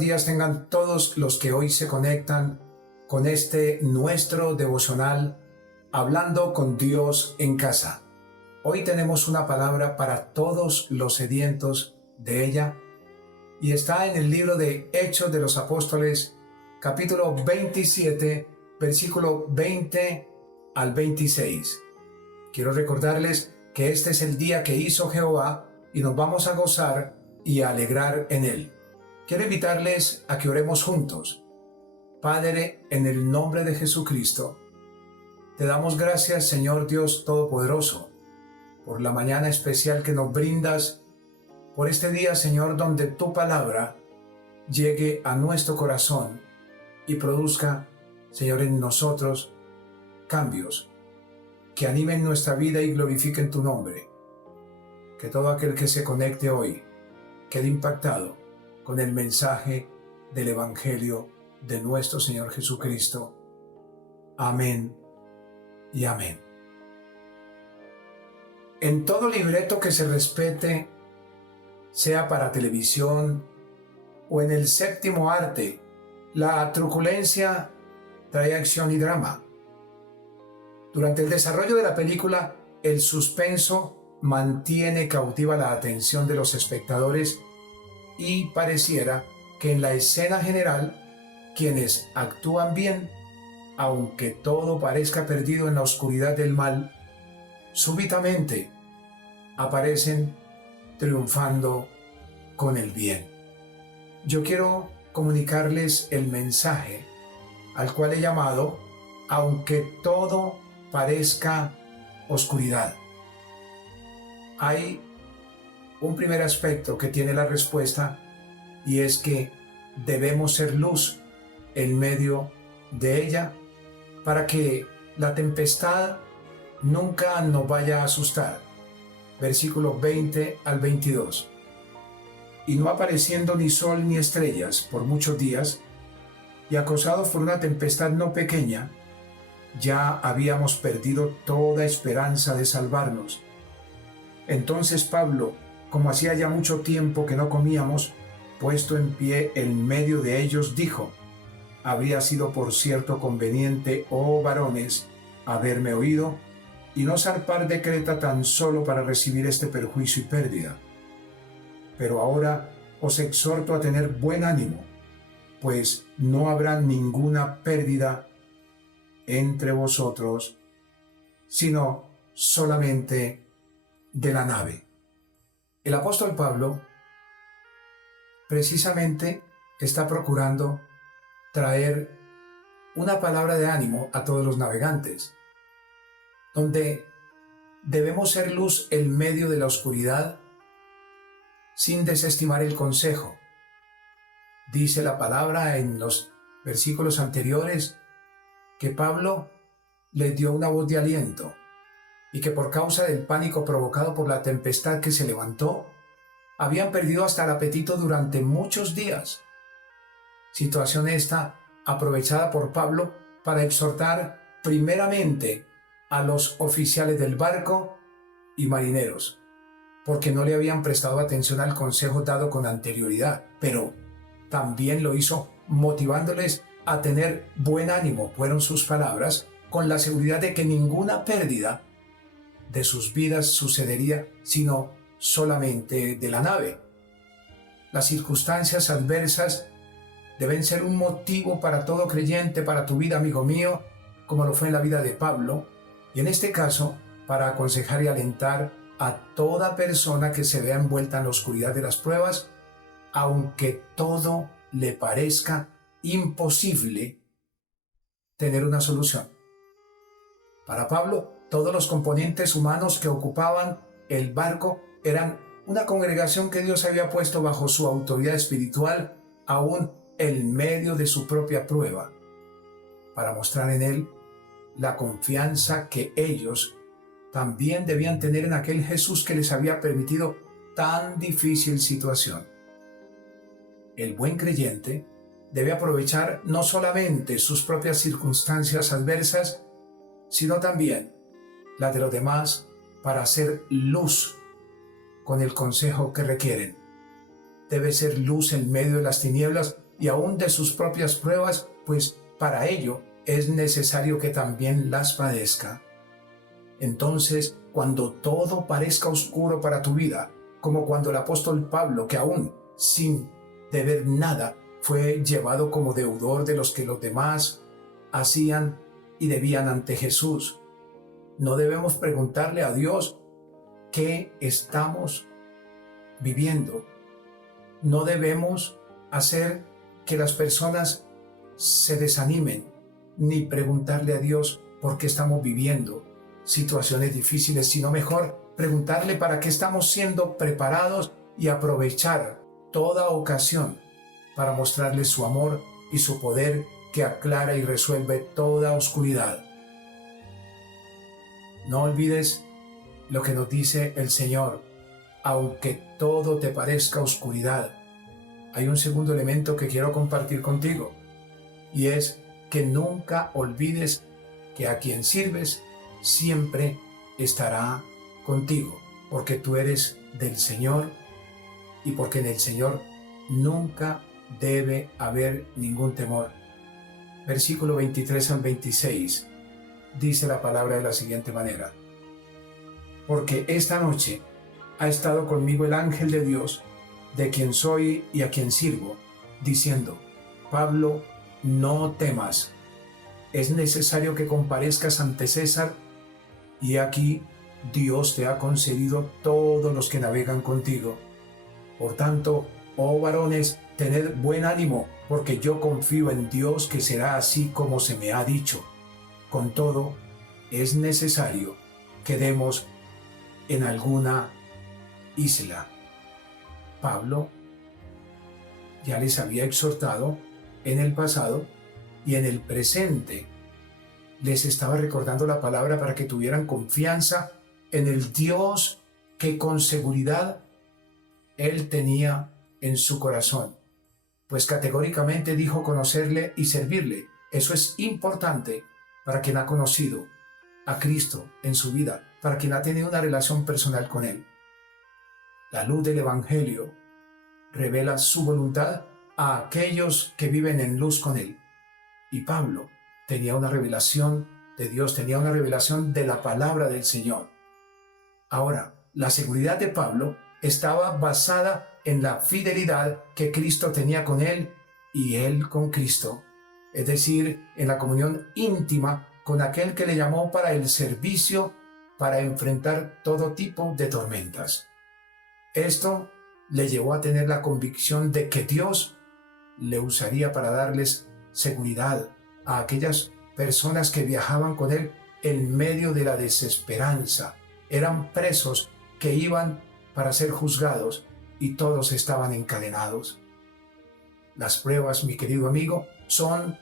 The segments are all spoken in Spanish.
buenos días tengan todos los que hoy se conectan con este nuestro devocional Hablando con Dios en casa. Hoy tenemos una palabra para todos los sedientos de ella y está en el libro de Hechos de los Apóstoles, capítulo 27, versículo 20 al 26. Quiero recordarles que este es el día que hizo Jehová y nos vamos a gozar y a alegrar en él. Quiero invitarles a que oremos juntos. Padre, en el nombre de Jesucristo, te damos gracias, Señor Dios Todopoderoso, por la mañana especial que nos brindas, por este día, Señor, donde tu palabra llegue a nuestro corazón y produzca, Señor, en nosotros cambios que animen nuestra vida y glorifiquen tu nombre. Que todo aquel que se conecte hoy quede impactado con el mensaje del Evangelio de nuestro Señor Jesucristo. Amén y amén. En todo libreto que se respete, sea para televisión o en el séptimo arte, la truculencia trae acción y drama. Durante el desarrollo de la película, el suspenso mantiene cautiva la atención de los espectadores y pareciera que en la escena general, quienes actúan bien, aunque todo parezca perdido en la oscuridad del mal, súbitamente aparecen triunfando con el bien. Yo quiero comunicarles el mensaje al cual he llamado Aunque todo parezca oscuridad. Hay un primer aspecto que tiene la respuesta y es que debemos ser luz en medio de ella para que la tempestad nunca nos vaya a asustar. Versículos 20 al 22. Y no apareciendo ni sol ni estrellas por muchos días, y acosados por una tempestad no pequeña, ya habíamos perdido toda esperanza de salvarnos. Entonces Pablo, como hacía ya mucho tiempo que no comíamos, puesto en pie en medio de ellos, dijo: habría sido por cierto conveniente, oh varones, haberme oído y no zarpar de Creta tan solo para recibir este perjuicio y pérdida. Pero ahora os exhorto a tener buen ánimo, pues no habrá ninguna pérdida entre vosotros, sino solamente de la nave. El apóstol Pablo precisamente está procurando traer una palabra de ánimo a todos los navegantes, donde debemos ser luz en medio de la oscuridad sin desestimar el consejo. Dice la palabra en los versículos anteriores que Pablo les dio una voz de aliento y que por causa del pánico provocado por la tempestad que se levantó, habían perdido hasta el apetito durante muchos días. Situación esta aprovechada por Pablo para exhortar primeramente a los oficiales del barco y marineros, porque no le habían prestado atención al consejo dado con anterioridad, pero también lo hizo motivándoles a tener buen ánimo, fueron sus palabras, con la seguridad de que ninguna pérdida de sus vidas sucedería, sino solamente de la nave. Las circunstancias adversas deben ser un motivo para todo creyente, para tu vida, amigo mío, como lo fue en la vida de Pablo, y en este caso, para aconsejar y alentar a toda persona que se vea envuelta en la oscuridad de las pruebas, aunque todo le parezca imposible tener una solución. Para Pablo, todos los componentes humanos que ocupaban el barco eran una congregación que Dios había puesto bajo su autoridad espiritual, aún en medio de su propia prueba, para mostrar en él la confianza que ellos también debían tener en aquel Jesús que les había permitido tan difícil situación. El buen creyente debe aprovechar no solamente sus propias circunstancias adversas, sino también la de los demás para hacer luz con el consejo que requieren. Debe ser luz en medio de las tinieblas y aún de sus propias pruebas, pues para ello es necesario que también las padezca. Entonces, cuando todo parezca oscuro para tu vida, como cuando el apóstol Pablo, que aún sin deber nada, fue llevado como deudor de los que los demás hacían y debían ante Jesús, no debemos preguntarle a Dios qué estamos viviendo. No debemos hacer que las personas se desanimen, ni preguntarle a Dios por qué estamos viviendo situaciones difíciles, sino mejor preguntarle para qué estamos siendo preparados y aprovechar toda ocasión para mostrarle su amor y su poder que aclara y resuelve toda oscuridad. No olvides lo que nos dice el Señor: aunque todo te parezca oscuridad. Hay un segundo elemento que quiero compartir contigo, y es que nunca olvides que a quien sirves siempre estará contigo, porque tú eres del Señor y porque en el Señor nunca debe haber ningún temor. Versículo 23 al 26 dice la palabra de la siguiente manera: porque esta noche ha estado conmigo el ángel de Dios, de quien soy y a quien sirvo, diciendo: Pablo, no temas, es necesario que comparezcas ante César, y aquí Dios te ha concedido todos los que navegan contigo. Por tanto, oh varones, tened buen ánimo, porque yo confío en Dios que será así como se me ha dicho. Con todo, es necesario que demos en alguna isla. Pablo ya les había exhortado en el pasado y en el presente les estaba recordando la palabra para que tuvieran confianza en el Dios que con seguridad él tenía en su corazón, pues categóricamente dijo conocerle y servirle. Eso es importante para quien ha conocido a Cristo en su vida, para quien ha tenido una relación personal con él. La luz del Evangelio revela su voluntad a aquellos que viven en luz con él. Y Pablo tenía una revelación de Dios, tenía una revelación de la palabra del Señor. Ahora, la seguridad de Pablo estaba basada en la fidelidad que Cristo tenía con él y él con Cristo, es decir, en la comunión íntima con aquel que le llamó para el servicio, para enfrentar todo tipo de tormentas. Esto le llevó a tener la convicción de que Dios le usaría para darles seguridad a aquellas personas que viajaban con él en medio de la desesperanza. Eran presos que iban para ser juzgados y todos estaban encadenados. Las pruebas, mi querido amigo, son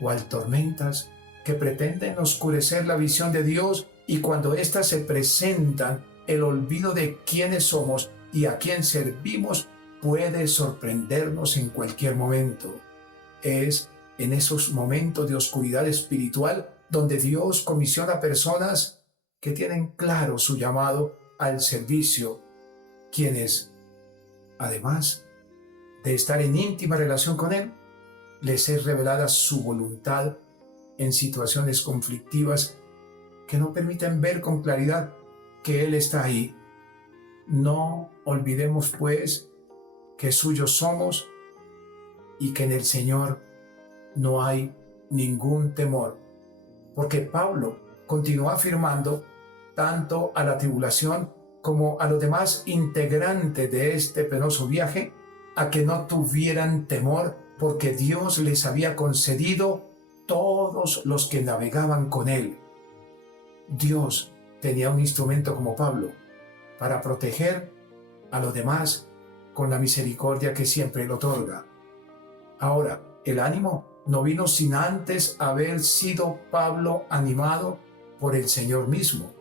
cual tormentas que pretenden oscurecer la visión de Dios, y cuando éstas se presentan, el olvido de quiénes somos y a quién servimos puede sorprendernos en cualquier momento. Es en esos momentos de oscuridad espiritual donde Dios comisiona a personas que tienen claro su llamado al servicio, quienes, además de estar en íntima relación con Él, les es revelada su voluntad en situaciones conflictivas que no permiten ver con claridad que Él está ahí. No olvidemos, pues, que suyos somos y que en el Señor no hay ningún temor, porque Pablo continuó afirmando tanto a la tribulación como a los demás integrantes de este penoso viaje a que no tuvieran temor, porque Dios les había concedido todos los que navegaban con él. Dios tenía un instrumento como Pablo para proteger a los demás con la misericordia que siempre le otorga. Ahora, el ánimo no vino sin antes haber sido Pablo animado por el Señor mismo,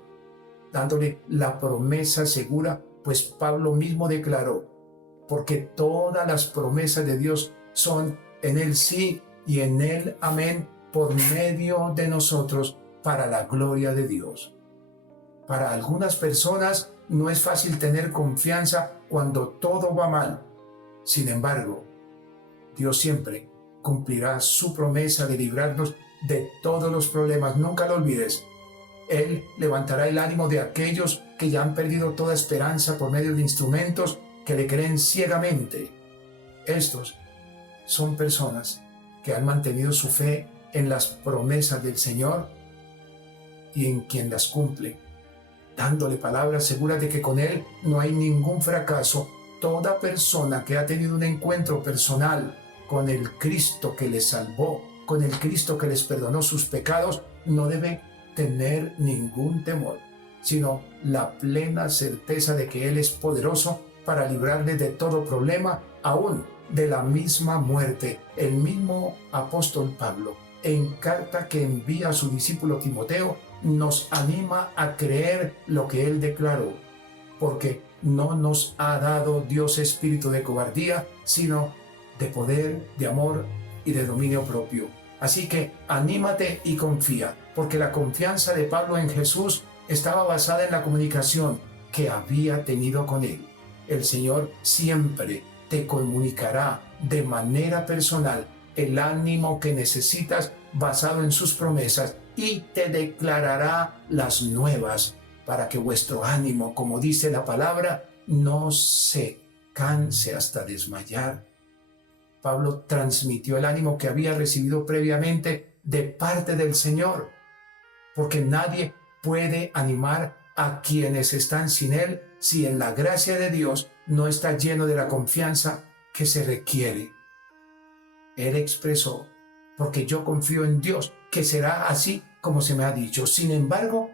dándole la promesa segura, pues Pablo mismo declaró: porque todas las promesas de Dios son en Él sí y en Él amén, por medio de nosotros, para la gloria de Dios. Para algunas personas no es fácil tener confianza cuando todo va mal. Sin embargo, Dios siempre cumplirá su promesa de librarnos de todos los problemas. Nunca lo olvides. Él levantará el ánimo de aquellos que ya han perdido toda esperanza por medio de instrumentos que le creen ciegamente. Estos son personas que han mantenido su fe en las promesas del Señor y en quien las cumple, dándole palabras seguras de que con Él no hay ningún fracaso. Toda persona que ha tenido un encuentro personal con el Cristo que les salvó, con el Cristo que les perdonó sus pecados, no debe tener ningún temor, sino la plena certeza de que Él es poderoso para librarles de todo problema, aún de la misma muerte. El mismo apóstol Pablo, en carta que envía a su discípulo Timoteo, nos anima a creer lo que él declaró, porque no nos ha dado Dios espíritu de cobardía, sino de poder, de amor y de dominio propio. Así que anímate y confía, porque la confianza de Pablo en Jesús estaba basada en la comunicación que había tenido con Él. El Señor siempre te comunicará de manera personal el ánimo que necesitas basado en sus promesas y te declarará las nuevas para que vuestro ánimo, como dice la palabra, no se canse hasta desmayar. Pablo transmitió el ánimo que había recibido previamente de parte del Señor, porque nadie puede animar a quienes están sin Él si en la gracia de Dios no está lleno de la confianza que se requiere. Él expresó: porque yo confío en Dios, que será así como se me ha dicho. Sin embargo,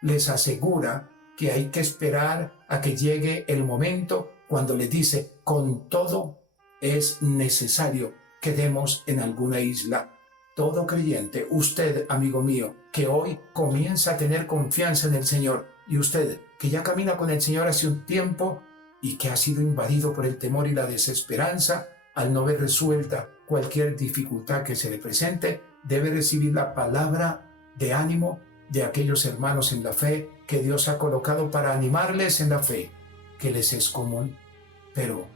les asegura que hay que esperar a que llegue el momento cuando les dice: con todo es necesario que demos en alguna isla. Todo creyente, usted, amigo mío, que hoy comienza a tener confianza en el Señor, y usted que ya camina con el Señor hace un tiempo y que ha sido invadido por el temor y la desesperanza al no ver resuelta cualquier dificultad que se le presente, debe recibir la palabra de ánimo de aquellos hermanos en la fe que Dios ha colocado para animarles en la fe, que les es común. Pero,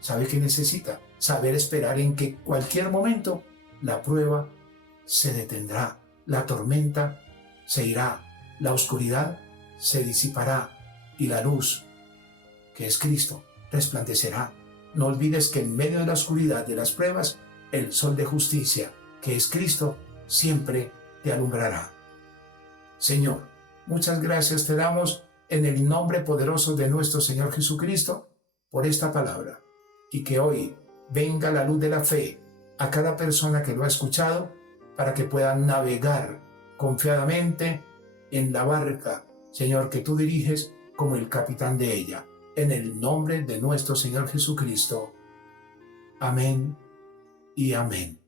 ¿sabe qué necesita? Saber esperar en que cualquier momento la prueba se detendrá, la tormenta se irá, la oscuridad se disipará y la luz, que es Cristo, resplandecerá. No olvides que en medio de la oscuridad de las pruebas, el sol de justicia, que es Cristo, siempre te alumbrará. Señor, muchas gracias te damos en el nombre poderoso de nuestro Señor Jesucristo por esta palabra, y que hoy venga la luz de la fe a cada persona que lo ha escuchado para que pueda navegar confiadamente en la barca, Señor, que tú diriges como el capitán de ella. En el nombre de nuestro Señor Jesucristo. Amén y amén.